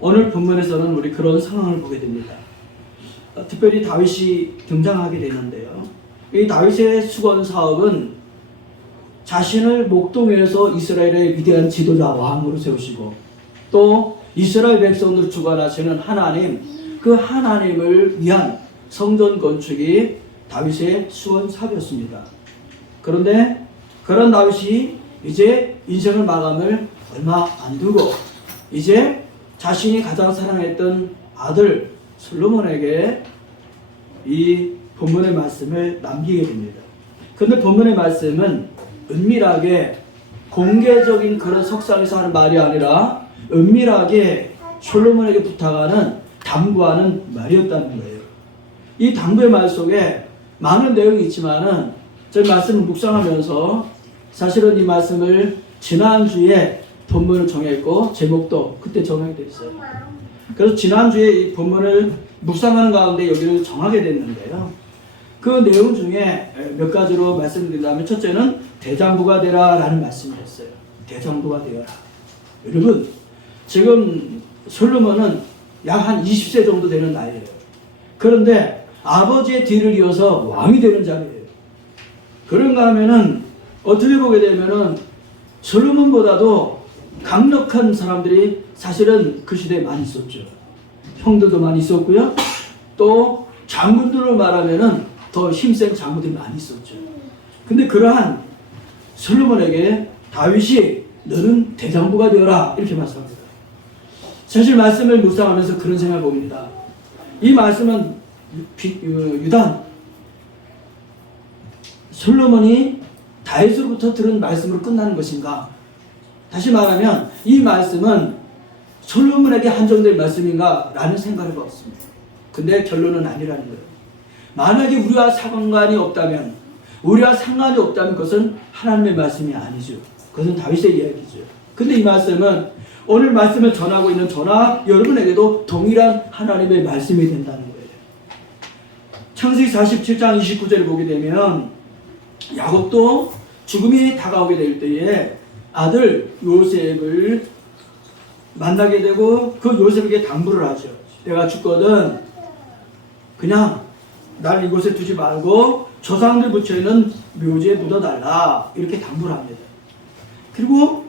오늘 본문에서는 우리 그런 상황을 보게 됩니다. 특별히 다윗이 등장하게 되는데요. 이 다윗의 수건 사업은 자신을 목동에서 이스라엘의 위대한 지도자 왕으로 세우시고 또 이스라엘 백성을 주관하시는 하나님, 그 하나님을 위한 성전 건축이 다윗의 수건 사업이었습니다. 그런데 그런 다윗이 이제 인생을 마감을 얼마 안 두고 이제 자신이 가장 사랑했던 아들 솔로몬에게 이 본문의 말씀을 남기게 됩니다. 그런데 본문의 말씀은 은밀하게 공개적인 그런 석상에서 하는 말이 아니라 은밀하게 솔로몬에게 부탁하는 당부하는 말이었다는 거예요. 이 당부의 말 속에 많은 내용이 있지만은 저희 말씀을 묵상하면서 사실은 이 말씀을 지난주에 본문을 정했고 제목도 그때 정하게 됐어요. 그래서 지난주에 이 본문을 묵상하는 가운데 여기를 정하게 됐는데요. 그 내용 중에 몇 가지로 말씀드린다면 첫째는 대장부가 되라 라는 말씀이었어요. 대장부가 되어라. 여러분 지금 솔로몬은 약 한 20세 정도 되는 나이예요. 그런데 아버지의 뒤를 이어서 왕이 되는 자리예요. 그런가 하면은 어떻게 보게 되면은 솔로몬보다도 강력한 사람들이 사실은 그 시대에 많이 있었죠. 형들도 많이 있었고요. 또 장군들로 말하면은 더 힘센 장군들이 많이 있었죠. 근데 그러한 솔로몬에게 다윗이 너는 대장부가 되어라 이렇게 말씀합니다. 사실 말씀을 묵상하면서 그런 생각을 봅니다. 이 말씀은 유단 솔로몬이 다윗으로부터 들은 말씀으로 끝나는 것인가? 다시 말하면 이 말씀은 솔로몬에게 한정된 말씀인가? 라는 생각을 해봤습니다. 근데 결론은 아니라는 거예요. 만약에 우리와 상관이 없다면 그것은 하나님의 말씀이 아니죠. 그것은 다윗의 이야기죠. 근데 이 말씀은 오늘 말씀을 전하고 있는 저나 여러분에게도 동일한 하나님의 말씀이 된다는 거예요. 창세기 47장 29절을 보게 되면 야곱도 죽음이 다가오게 될 때에 아들 요셉을 만나게 되고 그 요셉에게 당부를 하죠. 내가 죽거든 그냥 날 이곳에 두지 말고 조상들 붙여있는 묘지에 묻어달라 이렇게 당부를 합니다. 그리고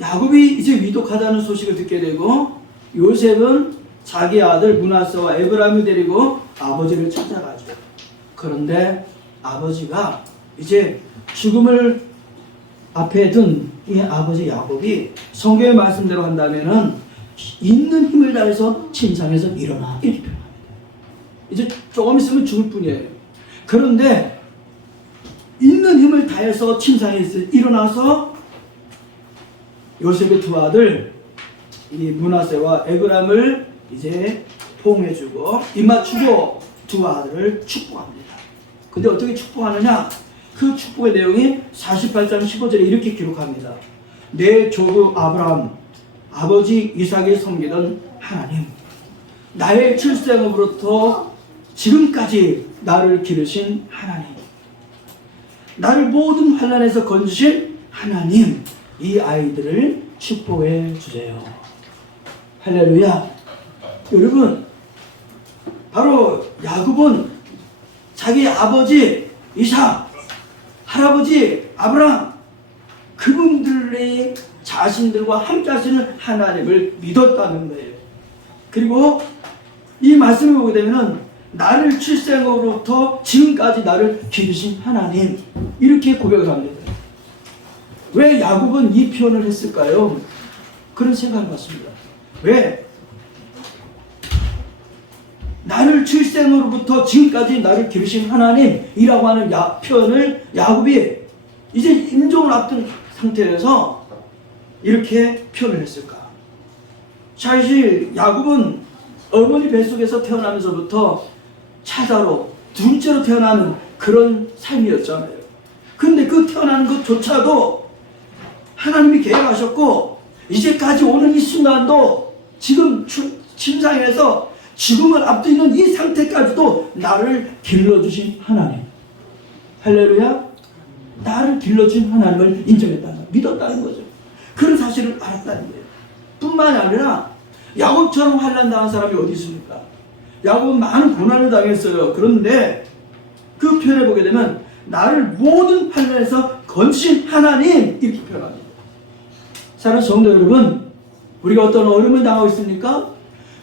야곱이 이제 위독하다는 소식을 듣게 되고 요셉은 자기 아들 므낫세와 에브라임을 데리고 아버지를 찾아가죠. 그런데 아버지가 이제 죽음을 앞에 둔 이 아버지 야곱이 성경의 말씀대로 한다면은 있는 힘을 다해서 침상에서 일어나 이렇게 표현합니다. 이제 조금 있으면 죽을 뿐이에요. 그런데 있는 힘을 다해서 침상에서 일어나서 요셉의 두 아들 이 므낫세와 에브라임을 이제 포옹해주고 입맞추고 두 아들을 축복합니다. 근데 어떻게 축복하느냐? 그 축복의 내용이 48장 15절에 이렇게 기록합니다. 내 조부 아브라함 아버지 이삭이 섬기던 하나님 나의 출생으로부터 지금까지 나를 기르신 하나님 나를 모든 환난에서 건지신 하나님 이 아이들을 축복해 주세요. 할렐루야. 여러분 바로 야곱은 자기 아버지 이삭 할아버지 아브라함 그분들의 자신들과 함께 하시는 하나님을 믿었다는 거예요. 그리고 이 말씀을 보게 되면 나를 출생으로부터 지금까지 나를 기르신 하나님 이렇게 고백을 합니다. 왜 야곱은 이 표현을 했을까요? 그런 생각을 해봤습니다. 왜? 나를 출생으로부터 지금까지 나를 기르신 하나님이라고 하는 표현을 야곱이 이제 임종을 앞둔 상태에서 이렇게 표현을 했을까? 사실 야곱은 어머니 뱃속에서 태어나면서부터 차자로 둘째로 태어나는 그런 삶이었잖아요. 근데 그 태어나는 것조차도 하나님이 계획하셨고 이제까지 오는 이 순간도 지금 침상에서 죽음을 앞두는 이 상태까지도 나를 길러주신 하나님. 할렐루야. 나를 길러주신 하나님을 인정했다는 거예요. 믿었다는 거죠. 그런 사실을 알았다는 거예요. 뿐만이 아니라 야곱처럼 환난 당한 사람이 어디 있습니까? 야곱은 많은 고난을 당했어요. 그런데 그 표현을 보게 되면 나를 모든 환난에서 건지신 하나님, 이렇게 표현합니다. 사랑하는 성도 여러분, 우리가 어떤 어려움을 당하고 있습니까?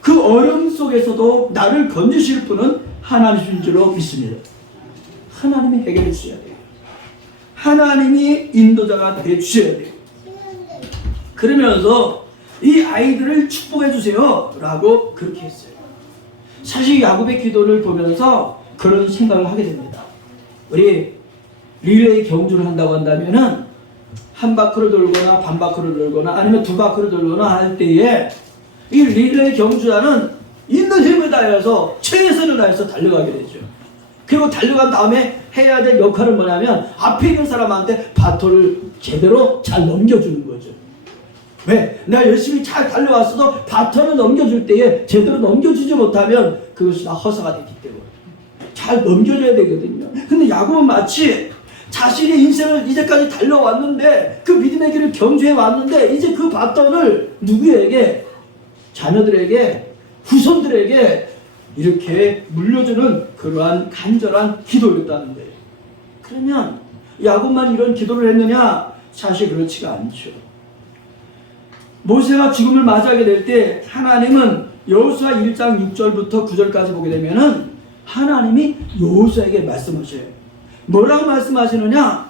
그 어려움 속에서도 나를 건지실 분은 하나님인 줄로 믿습니다. 하나님이 해결해 주셔야 돼요. 하나님이 인도자가 돼 주셔야 돼요. 그러면서 이 아이들을 축복해 주세요 라고 그렇게 했어요. 사실 야곱의 기도를 보면서 그런 생각을 하게 됩니다. 우리 릴레이 경주를 한다고 한다면은 한 바퀴를 돌거나 반 바퀴를 돌거나 아니면 두 바퀴를 돌거나 할 때에 이 릴레이 경주자는 있는 힘을 다해서 최선을 다해서 달려가게 되죠. 그리고 달려간 다음에 해야 될 역할은 뭐냐면 앞에 있는 사람한테 바톤을 제대로 잘 넘겨주는 거죠. 왜? 내가 열심히 잘 달려왔어도 바톤을 넘겨줄 때에 제대로 넘겨주지 못하면 그것이 다 허사가 되기 때문에 잘 넘겨줘야 되거든요. 근데 야곱은 마치 자신의 인생을 이제까지 달려왔는데 그 믿음의 길을 경주해 왔는데 이제 그 바톤을 누구에게? 자녀들에게, 후손들에게 이렇게 물려주는 그러한 간절한 기도였다는 거예요. 그러면 야곱만 이런 기도를 했느냐? 사실 그렇지가 않죠. 모세가 죽음을 맞이하게 될 때 하나님은 여호수아 1장 6절부터 9절까지 보게 되면은 하나님이 여호수아에게 말씀하셔요. 뭐라고 말씀하시느냐?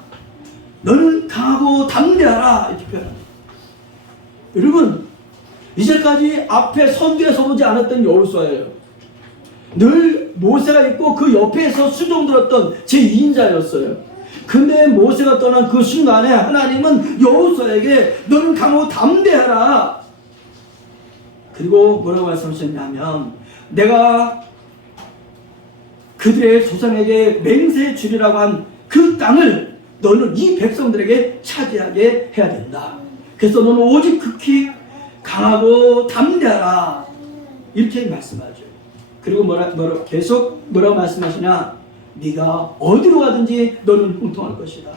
너는 강하고 담대하라, 이렇게 표현합니다. 여러분, 이제까지 앞에 선두에 서보지 않았던 여호수아예요. 늘 모세가 있고 그 옆에서 수종 들었던 제2인자였어요. 근데 모세가 떠난 그 순간에 하나님은 여호수아에게 너는 강하고 담대하라. 그리고 뭐라고 말씀하셨냐면 내가 그들의 조상에게 맹세해 주리라고 한 그 땅을 너는 이 백성들에게 차지하게 해야 된다. 그래서 너는 오직 극히 강하고 담대하라, 이렇게 말씀하죠. 그리고 계속 뭐라고 말씀하시냐? 네가 어디로 가든지 너는 형통할 것이다.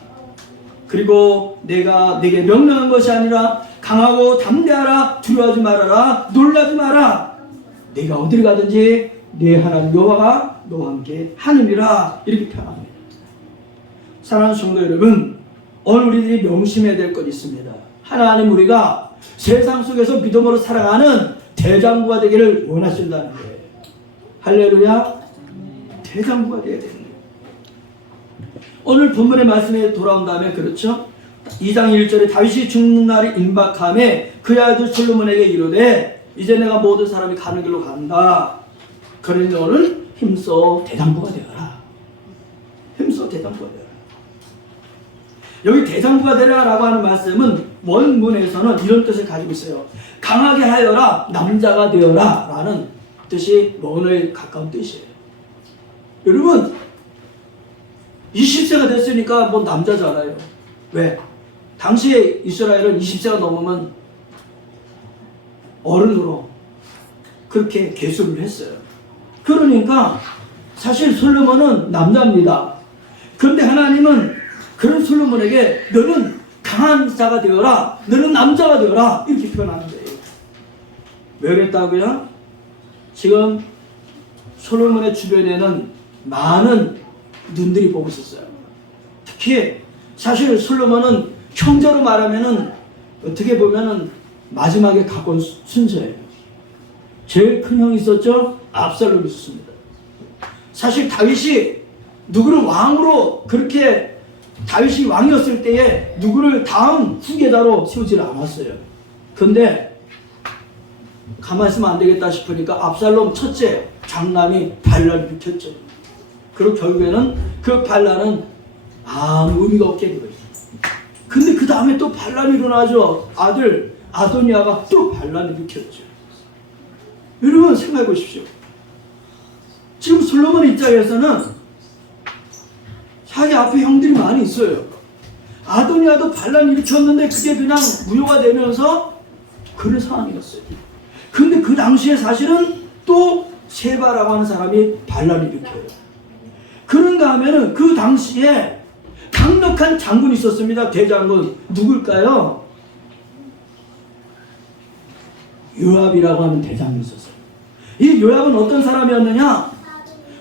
그리고 내가 네게 명령한 것이 아니라 강하고 담대하라, 두려워하지 말아라, 놀라지 마라. 네가 어디를 가든지 네 하나님 여호와가 너와 함께 하느니라, 이렇게 표현합니다. 사랑하는 성도 여러분, 오늘 우리들이 명심해야 될 것이 있습니다. 하나님, 우리가 세상 속에서 믿음으로 살아가는 대장부가 되기를 원하신다는 거예요. 할렐루야. 대장부가 되어야 되는 거예요. 오늘 본문의 말씀에 돌아온 다음에, 그렇죠? 2장 1절에 다윗이 죽는 날이 임박함에 그의 아들 솔로몬에게 이르되 이제 내가 모든 사람이 가는 길로 간다. 그러니 너는 힘써 대장부가 되어라. 힘써 대장부가 되어라. 여기 대장부가 되라라고 하는 말씀은 원문에서는 이런 뜻을 가지고 있어요. 강하게 하여라, 남자가 되어라 라는 뜻이 원어에 가까운 뜻이에요. 여러분, 20세가 됐으니까 뭐 남자잖아요. 왜? 당시에 이스라엘은 20세가 넘으면 어른으로 그렇게 계수를 했어요. 그러니까 사실 솔로몬은 남자입니다. 그런데 하나님은 그런 솔로몬에게 너는 강한 자가 되어라, 너는 남자가 되어라, 이렇게 표현하는 거예요. 왜 그랬다고요? 지금 솔로몬의 주변에는 많은 눈들이 보고 있었어요. 특히 사실 솔로몬은 형제로 말하면은 어떻게 보면은 마지막에 가까운 순서예요. 제일 큰 형이 있었죠? 압살롬이 있었습니다. 사실 다윗이 누구를 왕으로, 그렇게 다윗이 왕이었을 때에 누구를 다음 후계자로 세우지를 않았어요. 근데 가만히 있으면 안 되겠다 싶으니까 압살롬 첫째 장남이 반란을 일으켰죠. 그리고 결국에는 그 반란은 아무 의미가 없게 되어요. 근데 그 다음에 또 반란이 일어나죠. 아들 아도니아가 또 반란을 일으켰죠. 여러분 생각해 보십시오. 지금 솔로몬 입장에서는 자기 앞에 형들이 많이 있어요. 아도니아도 반란 일으켰는데 그게 그냥 무효가 되면서 그런 상황이었어요. 근데 그 당시에 사실은 또 세바라고 하는 사람이 반란을 일으켜요. 그런가 하면은 그 당시에 강력한 장군이 있었습니다. 대장군. 누굴까요? 요압이라고 하는 대장이 있었어요. 이 요압은 어떤 사람이었느냐?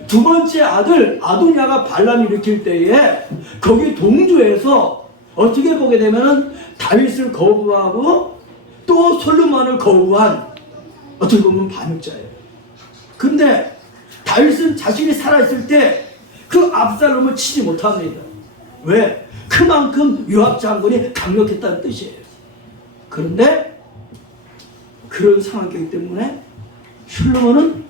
두 번째 아들 아도니아가 반란을 일으킬 때에 거기 동조해서 어떻게 보게 되면 다윗을 거부하고 또 솔로몬을 거부한 어떻게 보면 반역자예요. 근데 다윗은 자신이 살아있을 때 그 압살롬을 치지 못합니다. 왜? 그만큼 요압 장군이 강력했다는 뜻이에요. 그런데 그런 상황이기 때문에 솔로몬은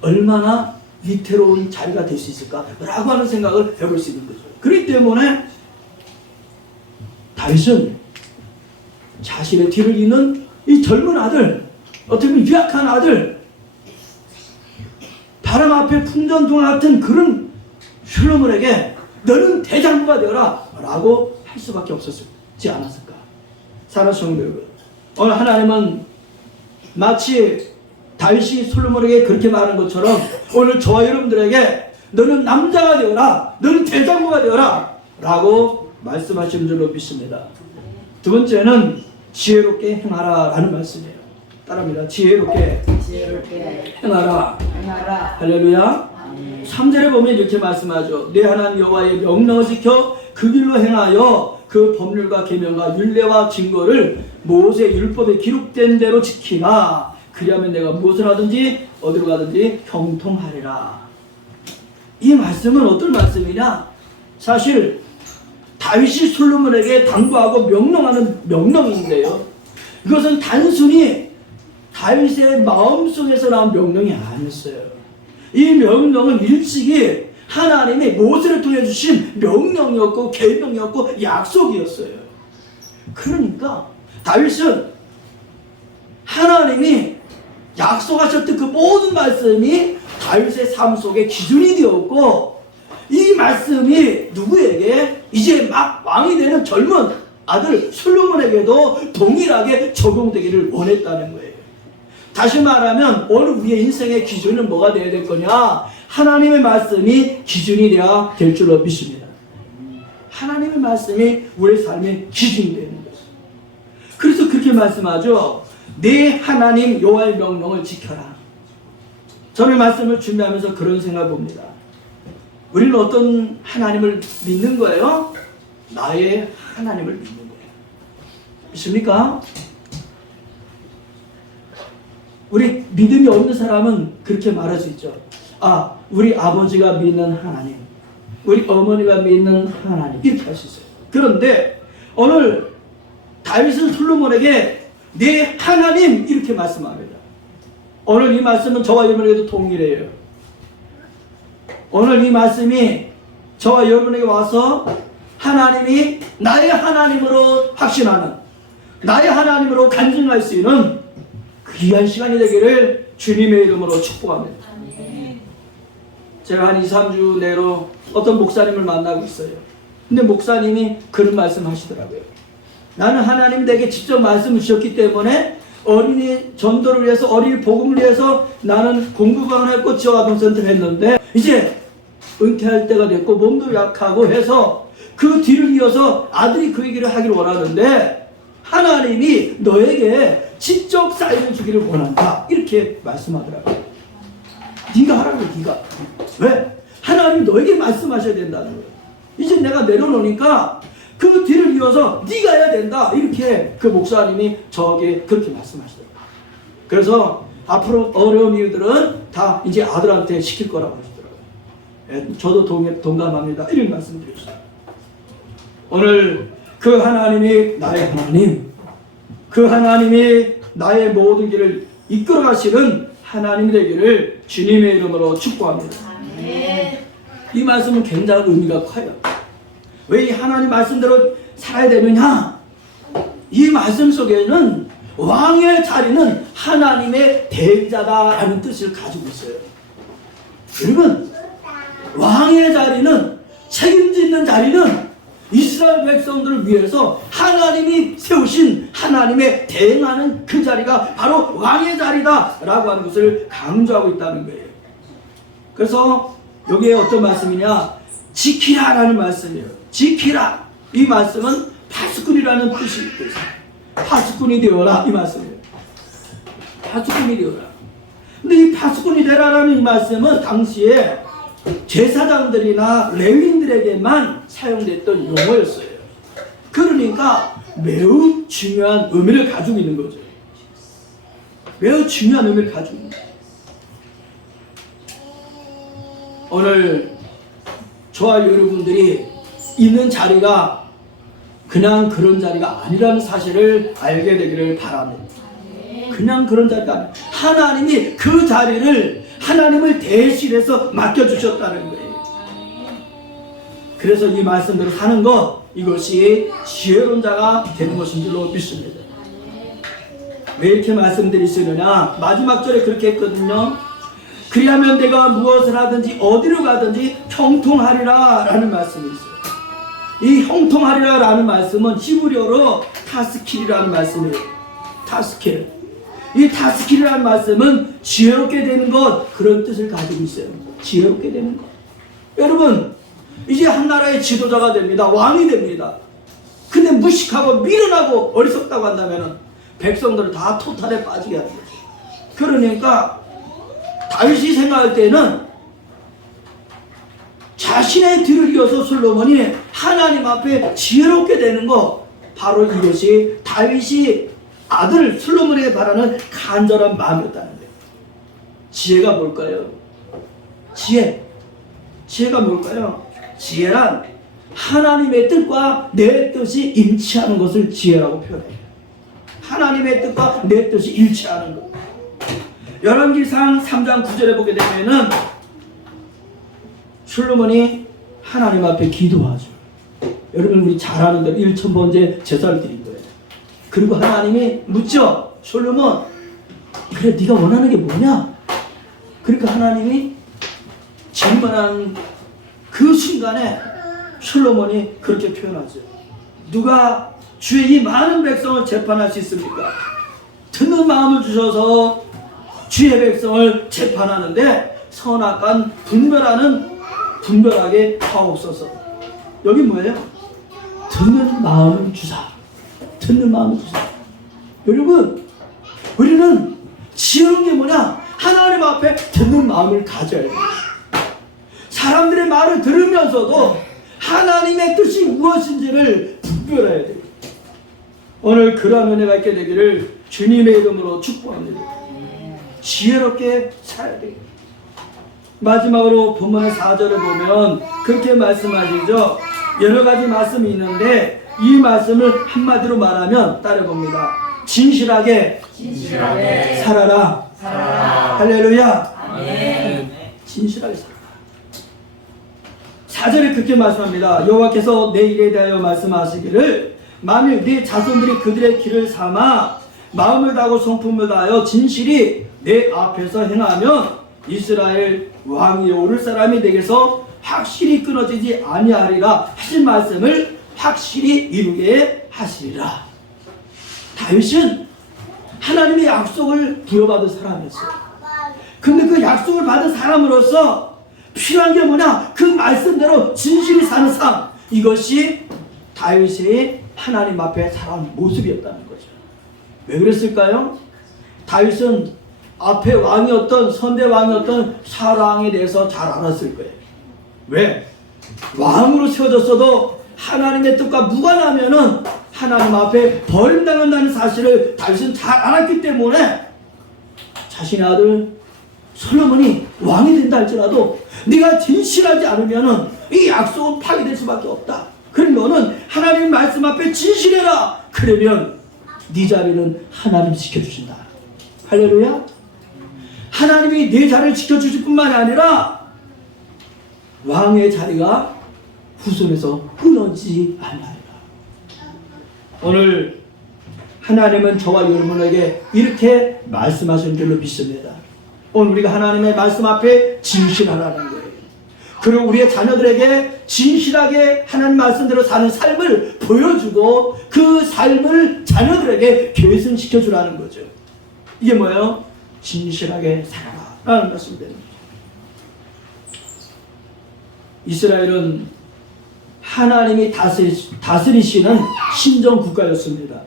얼마나 위태로운 자리가 될 수 있을까라고 하는 생각을 해볼 수 있는 거죠. 그렇기 때문에 다윗은 자신의 뒤를 잇는 이 젊은 아들, 어떻게 보면 유약한 아들, 바람 앞에 풍전등화 같은 그런 솔로몬에게 너는 대장부가 되어라 라고 할 수밖에 없었지 않았을까. 사랑하는 성도 여러분, 오늘 하나님은 마치 다윗이 솔로몬에게 그렇게 말한 것처럼 오늘 저와 여러분들에게 너는 남자가 되어라, 너는 대장부가 되어라 라고 말씀하시는 줄로 믿습니다. 두 번째는 지혜롭게 행하라 라는 말씀이에요. 따라합니다. 지혜롭게 행하라. 할렐루야. 3절에 보면 이렇게 말씀하죠. 내 하나님 여호와의 명령을 지켜 그 길로 행하여 그 법률과 계명과 율례와 증거를 모세 율법에 기록된 대로 지키라. 그리하면 내가 무엇을 하든지 어디로 가든지 형통하리라. 이 말씀은 어떤 말씀이냐? 사실 다윗이 솔로몬에게 당부하고 명령하는 명령인데요, 이것은 단순히 다윗의 마음속에서 나온 명령이 아니었어요. 이 명령은 일찍이 하나님이 모세를 통해 주신 명령이었고 계명이었고 약속이었어요. 그러니까 다윗은 하나님이 약속하셨던 그 모든 말씀이 다윗의 삶 속에 기준이 되었고, 이 말씀이 누구에게? 이제 막 왕이 되는 젊은 아들 솔로몬에게도 동일하게 적용되기를 원했다는 거예요. 다시 말하면 오늘 우리의 인생의 기준은 뭐가 되어야 될 거냐? 하나님의 말씀이 기준이 되어야 될 줄로 믿습니다. 하나님의 말씀이 우리의 삶의 기준이 되는 거죠. 그래서 그렇게 말씀하죠. 내 하나님 여호와의 명령을 지켜라. 저는 말씀을 준비하면서 그런 생각을 봅니다. 우리는 어떤 하나님을 믿는 거예요? 나의 하나님을 믿는 거예요. 믿습니까? 우리 믿음이 없는 사람은 그렇게 말할 수 있죠. 아, 우리 아버지가 믿는 하나님, 우리 어머니가 믿는 하나님, 이렇게 할 수 있어요. 그런데 오늘 다윗은 솔로몬에게 내 하나님 이렇게 말씀합니다. 오늘 이 말씀은 저와 여러분에게도 동일해요. 오늘 이 말씀이 저와 여러분에게 와서 하나님이 나의 하나님으로 확신하는, 나의 하나님으로 간증할 수 있는 귀한 시간이 되기를 주님의 이름으로 축복합니다. 제가 한 2-3주 내로 어떤 목사님을 만나고 있어요. 근데 목사님이 그런 말씀 하시더라고요. 나는 하나님 내게 직접 말씀을 주셨기 때문에 어린이 전도를 위해서, 어린이 복음을 위해서 나는 공부방을 했고 지역아동센터를 했는데 이제 은퇴할 때가 됐고 몸도 약하고 해서 그 뒤를 이어서 아들이 그 얘기를 하기를 원하는데 하나님이 너에게 직접 사인을 주기를 원한다, 이렇게 말씀하더라고요. 네가 하라고. 네가 왜? 하나님이 너에게 말씀하셔야 된다는 거예요. 이제 내가 내려놓으니까 그 뒤를 이어서 네가 해야 된다, 이렇게 그 목사님이 저에게 그렇게 말씀하시더라고요. 그래서 앞으로 어려운 일들은 다 이제 아들한테 시킬 거라고 하시더라고요. 저도 동감합니다, 이런 말씀 드렸어요. 오늘 그 하나님이 나의 하나님, 그 하나님이 나의 모든 길을 이끌어 가시는 하나님이 되기를 주님의 이름으로 축복합니다. 아멘. 이 말씀은 굉장히 의미가 커요. 왜 이 하나님 말씀대로 살아야 되느냐? 이 말씀 속에는 왕의 자리는 하나님의 대리자다라는 뜻을 가지고 있어요. 여러분, 왕의 자리는, 책임지는 자리는 이스라엘 백성들을 위해서 하나님이 세우신, 하나님의 대행하는 그 자리가 바로 왕의 자리다 라고 하는 것을 강조하고 있다는 거예요. 그래서 여기에 어떤 말씀이냐? 지키라 라는 말씀이에요. 지키라, 이 말씀은 파수꾼이라는 뜻이 있어요. 파수꾼이 되어라, 이 말씀이에요. 파수꾼이 되어라. 근데 이 파수꾼이 되라라는 이 말씀은 당시에 제사장들이나 레위인들에게만 사용됐던 용어였어요. 그러니까 매우 중요한 의미를 가지고 있는 거죠. 매우 중요한 의미를 가지고 있는 거죠. 오늘 저와 여러분들이 있는 자리가 그냥 그런 자리가 아니라는 사실을 알게 되기를 바랍니다. 그냥 그런 자리가 아니라 하나님이 그 자리를 하나님을 대신해서 맡겨주셨다는 거예요. 그래서 이 말씀대로 사는 것, 이것이 지혜로운 자가 되는 것인 줄로 믿습니다. 왜 이렇게 말씀드리시느냐, 마지막 절에 그렇게 했거든요. 그리하면 내가 무엇을 하든지 어디로 가든지 형통하리라 라는 말씀이 있어요. 이 형통하리라 라는 말씀은 히브리어로 타스킬이라는 말씀이에요. 타스킬. 이 타스킬이라는 말씀은 지혜롭게 되는 것, 그런 뜻을 가지고 있어요. 지혜롭게 되는 것. 여러분, 이제 한 나라의 지도자가 됩니다. 왕이 됩니다. 근데 무식하고 미련하고 어리석다고 한다면 백성들을 다 토탈에 빠지게 하는 거죠. 그러니까 다윗이 생각할 때는 자신의 뒤를 이어서 솔로몬이 하나님 앞에 지혜롭게 되는 것, 바로 이것이 다윗이 아들 솔로몬에게 바라는 간절한 마음이었다는 거예요. 지혜가 뭘까요? 지혜가 뭘까요? 지혜란 하나님의 뜻과 내 뜻이 일치하는 것을 지혜라고 표현해요. 하나님의 뜻과 내 뜻이 일치하는 것. 열왕기상 3장 9절에 보게 되면은 솔로몬이 하나님 앞에 기도하죠. 여러분, 우리 잘 아는 대로 1000번째 제사를 드린 거예요. 그리고 하나님이 묻죠. 솔로몬, 그래 네가 원하는 게 뭐냐? 그러니까 하나님이 질문하는 그 순간에 솔로몬이 그렇게 표현하죠. 누가 주의 이 많은 백성을 재판할 수 있습니까? 듣는 마음을 주셔서 주의 백성을 재판하는데 선악간 분별하게 하옵소서. 여기 뭐예요? 듣는 마음을 주사. 듣는 마음을 주사. 여러분, 우리는 지혜로운 게 뭐냐? 하나님 앞에 듣는 마음을 가져야 돼요. 사람들의 말을 들으면서도 하나님의 뜻이 무엇인지를 분별해야 돼요. 오늘 그러한 은혜가 있게 되기를 주님의 이름으로 축복합니다. 지혜롭게 살아야 돼요. 마지막으로 본문의 4절을 보면 그렇게 말씀하시죠. 여러 가지 말씀이 있는데 이 말씀을 한마디로 말하면 따라봅니다. 진실하게 살아라. 할렐루야. 아멘. 진실하게 살아라. 4절에 그렇게 말씀합니다. 여호와께서 내 일에 대하여 말씀하시기를 만일 네 자손들이 그들의 길을 삼아 마음을 다하고 성품을 다하여 진실이 내 앞에서 행하면 이스라엘 왕이 오를 사람이 내게서 확실히 끊어지지 아니하리라 하신 말씀을 확실히 이루게 하시리라. 다윗은 하나님의 약속을 부여받은 사람이었어요. 근데 그 약속을 받은 사람으로서 필요한 게 뭐냐? 그 말씀대로 진실히 사는 삶. 이것이 다윗의 하나님 앞에 살아온 모습이었다는 거죠. 왜 그랬을까요? 다윗은 앞에 왕이었던 선대 왕이었던 사울왕에 대해서 잘 알았을 거예요. 왜? 왕으로 세워졌어도 하나님의 뜻과 무관하면은 하나님 앞에 버림당한다는 사실을 다윗은 잘 알았기 때문에 자신의 아들 솔로몬이 왕이 된다 할지라도 네가 진실하지 않으면은 이 약속은 파괴될 수밖에 없다. 그럼 너는 하나님 말씀 앞에 진실해라. 그러면 네 자리는 하나님 지켜주신다. 할렐루야. 하나님이 네 자리를 지켜주실 뿐만이 아니라 왕의 자리가 후손에서 끊어지지 않아요. 오늘 하나님은 저와 여러분에게 이렇게 말씀하신 줄로 믿습니다. 오늘 우리가 하나님의 말씀 앞에 진실하라는 거예요. 그리고 우리의 자녀들에게 진실하게 하나님 말씀대로 사는 삶을 보여주고 그 삶을 자녀들에게 계승시켜 주라는 거죠. 이게 뭐예요? 진실하게 살아라 라는 말씀이 됩니다. 이스라엘은 하나님이 다스리시는 신정 국가였습니다.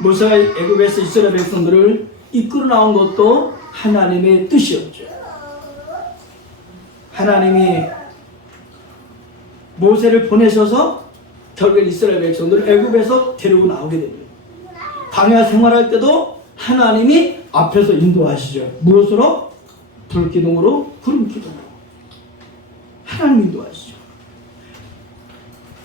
모세가 애굽에서 이스라엘 백성들을 이끌어 나온 것도 하나님의 뜻이었죠. 하나님이 모세를 보내셔서 결국 이스라엘 백성들을 애굽에서 데리고 나오게 됩니다. 광야 생활할 때도 하나님이 앞에서 인도하시죠. 무엇으로? 불기둥으로, 구름기둥으로. 하나님 인도하시죠.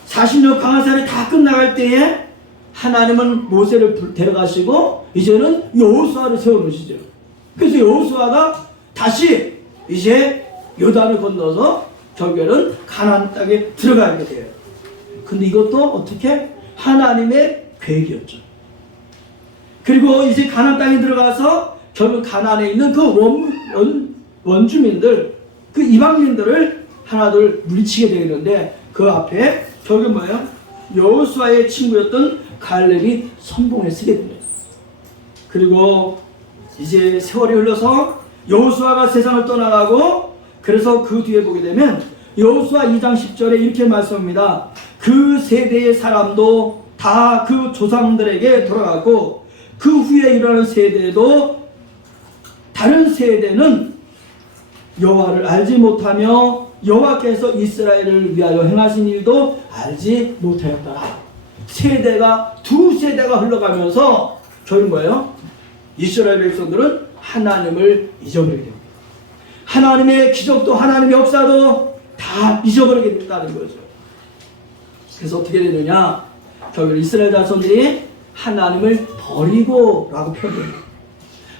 40년 광야생활이 다 끝나갈 때에 하나님은 모세를 데려가시고 이제는 여호수아를 세워놓으시죠. 그래서 여호수아가 다시 이제 요단을 건너서 결국에는 가나안 땅에 들어가게 돼요. 근데 이것도 어떻게? 하나님의 계획이었죠. 그리고 이제 가나안 땅에 들어가서 결국 가나안에 있는 그 원주민들, 그 이방민들을 하나둘 물리치게 되는데 그 앞에 결국 뭐예요? 여호수아의 친구였던 갈렙이 선봉에 서게 됩니다. 그리고 이제 세월이 흘러서 여호수아가 세상을 떠나가고 그래서 그 뒤에 보게 되면 여호수아 2장 10절에 이렇게 말씀합니다. 그 세대의 사람도 다 그 조상들에게 돌아가고 그 후에 일어나는 세대도 다른 세대는 여호와를 알지 못하며 여호와께서 이스라엘을 위하여 행하신 일도 알지 못하였더라. 세대가 두 세대가 흘러가면서 결국 뭐예요? 이스라엘 백성들은 하나님을 잊어버리게 됩니다. 하나님의 기적도 하나님의 역사도 다 잊어버리게 된다는 거죠. 그래서 어떻게 되느냐? 결국 이스라엘 자손들이 하나님을 버리고 라고 표현합니다.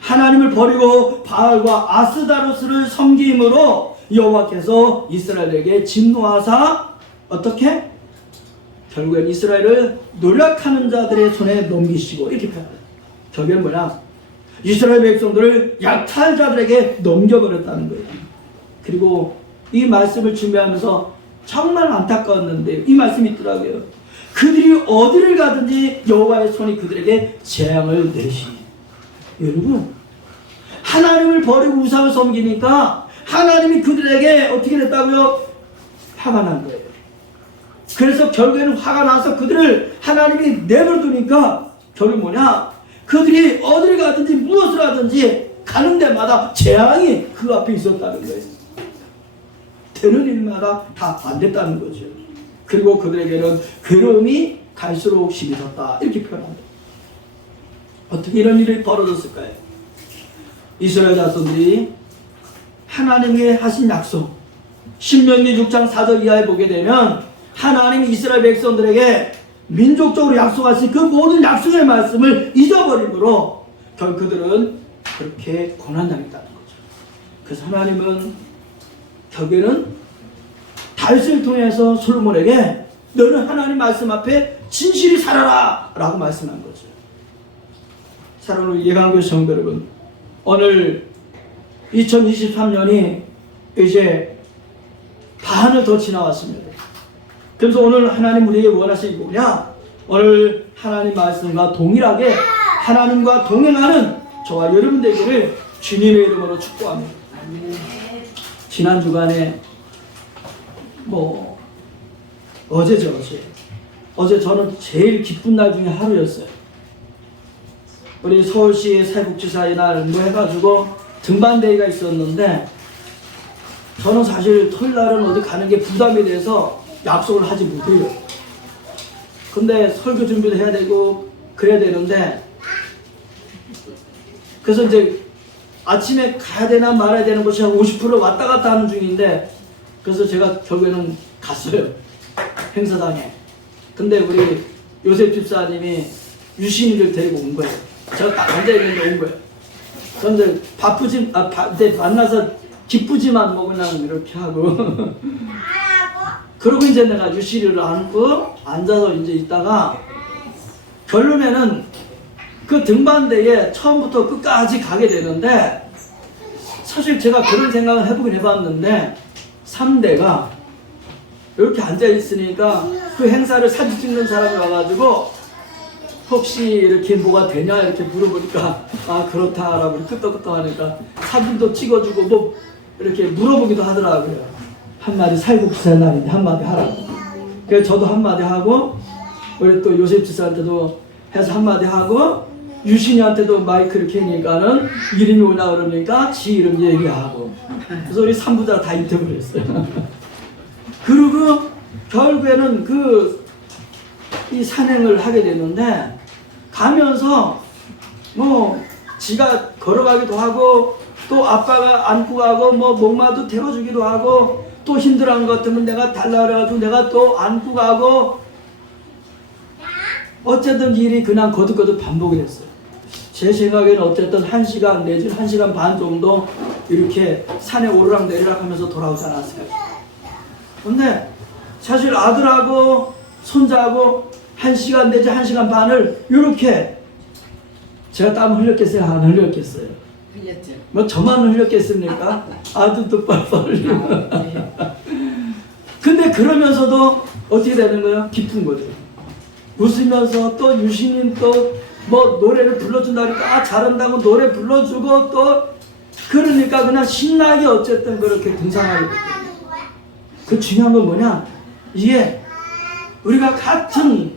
하나님을 버리고 바알과 아스다로스를 섬김으로 여호와께서 이스라엘에게 진노하사 어떻게? 결국엔 이스라엘을 노력하는 자들의 손에 넘기시고 이렇게 표현합니다. 결국엔 뭐냐? 이스라엘 백성들을 약탈자들에게 넘겨버렸다는 거예요. 그리고 이 말씀을 준비하면서 정말 안타까웠는데 이 말씀이 있더라고요. 그들이 어디를 가든지 여호와의 손이 그들에게 재앙을 내리시니. 여러분, 하나님을 버리고 우상을 섬기니까 하나님이 그들에게 어떻게 됐다고요? 화가 난 거예요. 그래서 결국에는 화가 나서 그들을 하나님이 내버려두니까 결국 뭐냐? 그들이 어디를 가든지 무엇을 하든지 가는 데마다 재앙이 그 앞에 있었다는 거예요. 되는 일마다 다 안 됐다는 거죠. 그리고 그들에게는 괴로움이 갈수록 심해졌다 이렇게 표현합니다. 어떻게 이런 일이 벌어졌을까요? 이스라엘 자손들이 하나님이 하신 약속 신명기 6장 4절 이하에 보게 되면 하나님이 이스라엘 백성들에게 민족적으로 약속하신 그 모든 약속의 말씀을 잊어버림으로 결국 그들은 그렇게 고난당했다는 거죠. 그래서 하나님은 결국에는 다윗을 통해서 솔로몬에게 너는 하나님 말씀 앞에 진실히 살아라 라고 말씀한 거죠. 사랑하는 예강교회 성도 여러분, 오늘 2023년이 이제 반을 더 지나왔습니다. 그래서 오늘 하나님 우리에게 원하시는 게 뭐냐? 오늘 하나님 말씀과 동일하게 하나님과 동행하는 저와 여러분 되기를 주님의 이름으로 축복합니다. 지난 주간에 어제죠. 어제 저는 제일 기쁜 날 중에 하루였어요. 우리 서울시 사회복지사의 날 해가지고 등반대회가 있었는데 저는 사실 토요일 날은 어디 가는 게 부담이 돼서 약속을 하지 못해요. 근데 설교 준비도 해야 되고 그래야 되는데 그래서 이제 아침에 가야 되나 말아야 되는 것이 한 50% 왔다 갔다 하는 중인데 그래서 제가 결국에는 갔어요. 행사장에. 근데 우리 요셉 집사님이 유신이를 데리고 온 거예요. 제가 딱 앉아있는데 온 거예요. 그런데 근데 만나서 기쁘지만 그냥 이렇게 하고 그러고 이제 내가 유시리를 안고 앉아서 이제 있다가 결론에는 그 등반대에 처음부터 끝까지 가게 되는데 사실 제가 그런 생각을 해보긴 해봤는데 3대가 이렇게 앉아있으니까 그 행사를 사진 찍는 사람이 와가지고 혹시 이렇게 뭐가 되냐 이렇게 물어보니까 아 그렇다라고 끄떡끄떡 하니까 사진도 찍어주고 이렇게 물어보기도 하더라고요. 한마디 사회복지사 날인데 한마디 하라고. 그래서 저도 한마디 하고 우리 또 요셉 지사한테도 해서 한마디 하고 유신이한테도 마이크를 켜니까는 이름이 오나 그러니까 지 이름 얘기하고. 그래서 우리 산부자 다 인터뷰를 했어요. 그리고 결국에는 이 산행을 하게 됐는데, 가면서 뭐 지가 걸어가기도 하고, 또 아빠가 안고 가고, 뭐 목마도 태워주기도 하고, 또 힘들어하는 것 같으면 내가 달라 그래가지고 내가 또 안고 가고, 어쨌든 일이 그냥 거듭거듭 반복이 됐어요. 제 생각에는 어쨌든 1시간 내지 1시간 반 정도 이렇게 산에 오르락 내리락 하면서 돌아오지 않았을까요? 근데 사실 아들하고 손자하고 1시간 내지 1시간 반을 이렇게, 제가 땀 흘렸겠어요? 안 흘렸겠어요? 흘렸죠. 뭐 저만 흘렸겠습니까? 아들도 뻘뻘 흘리고. 근데 그러면서도 어떻게 되는 거예요? 기쁜 거죠. 웃으면서 또 유신님 또 뭐 노래를 불러준다니까 아 잘한다고 노래 불러주고, 또 그러니까 그냥 신나게 어쨌든 그렇게 등산하게 됐거든요. 그 중요한 건 뭐냐, 이게 우리가 같은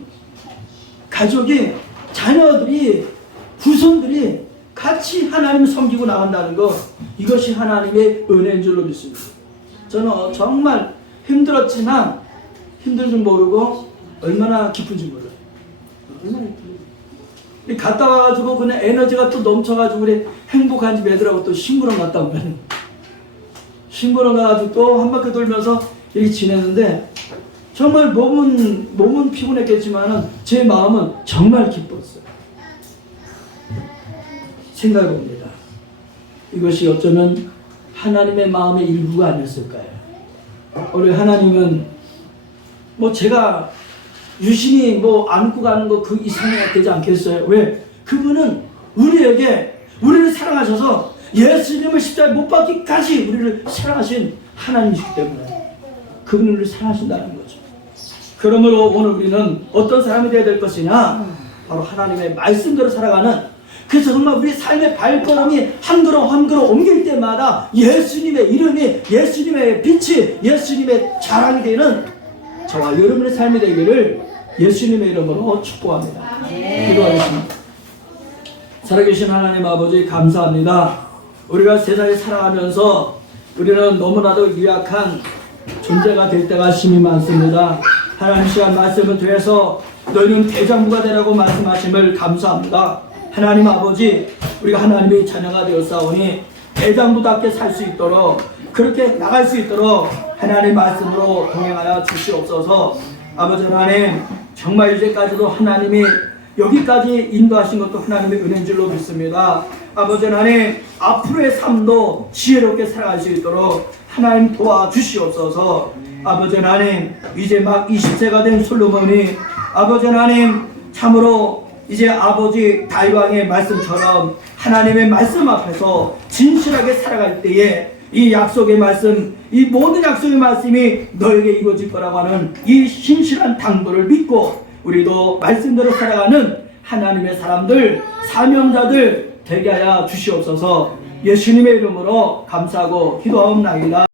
가족이, 자녀들이, 후손들이 같이 하나님을 섬기고 나간다는 거, 이것이 하나님의 은혜인 줄로 믿습니다. 저는 정말 힘들었지만 힘든 줄 모르고 얼마나 기쁜지 몰라요. 얼마나 기쁜지. 갔다 와가지고 그냥 에너지가 또 넘쳐가지고 우리 행복한 집 애들하고 또 심부름 갔다 오면, 심부름 가가지고 또 한 바퀴 돌면서 이렇게 지냈는데, 정말 몸은 피곤했겠지만은 제 마음은 정말 기뻤어요. 생각해봅니다. 이것이 어쩌면 하나님의 마음의 일부가 아니었을까요? 우리 하나님은 뭐 제가 유신이 뭐 안고 가는 거 그 이상이 되지 않겠어요? 왜? 그분은 우리를 사랑하셔서 예수님을 십자가에 못 박기까지 우리를 사랑하신 하나님이시기 때문에 그분이 우리를 사랑하신다는 거죠. 그러므로 오늘 우리는 어떤 사람이 되어야 될 것이냐? 바로 하나님의 말씀대로 살아가는, 그래서 정말 우리 삶의 발걸음이 한 걸음 한 걸음 옮길 때마다 예수님의 이름이, 예수님의 빛이, 예수님의 자랑이 되는 저와 여러분의 삶이 되기를 예수님의 이름으로 축복합니다. 기도하겠습니다. 살아계신 하나님 아버지, 감사합니다. 우리가 세상에 살아가면서 우리는 너무나도 유약한 존재가 될 때가 심히 많습니다. 하나님 시간 말씀을 통해서 너희는 대장부가 되라고 말씀하심을 감사합니다. 하나님 아버지, 우리가 하나님의 자녀가 되었사오니 대장부답게 살 수 있도록, 그렇게 나갈 수 있도록 하나님 말씀으로 동행하여 주시옵소서. 아버지 하나님, 정말 이제까지도 하나님이 여기까지 인도하신 것도 하나님의 은혜인 줄로 믿습니다. 아버지 하나님, 앞으로의 삶도 지혜롭게 살아갈 수 있도록 하나님 도와주시옵소서. 아버지 하나님, 이제 막 20세가 된 솔로몬이 아버지 하나님 참으로 이제 아버지 다윗왕의 말씀처럼 하나님의 말씀 앞에서 진실하게 살아갈 때에 이 약속의 말씀, 이 모든 약속의 말씀이 너에게 이루어질 거라고 하는 이 신실한 당부를 믿고 우리도 말씀대로 살아가는 하나님의 사람들, 사명자들 되게 하여 주시옵소서. 예수님의 이름으로 감사하고 기도하옵나이다.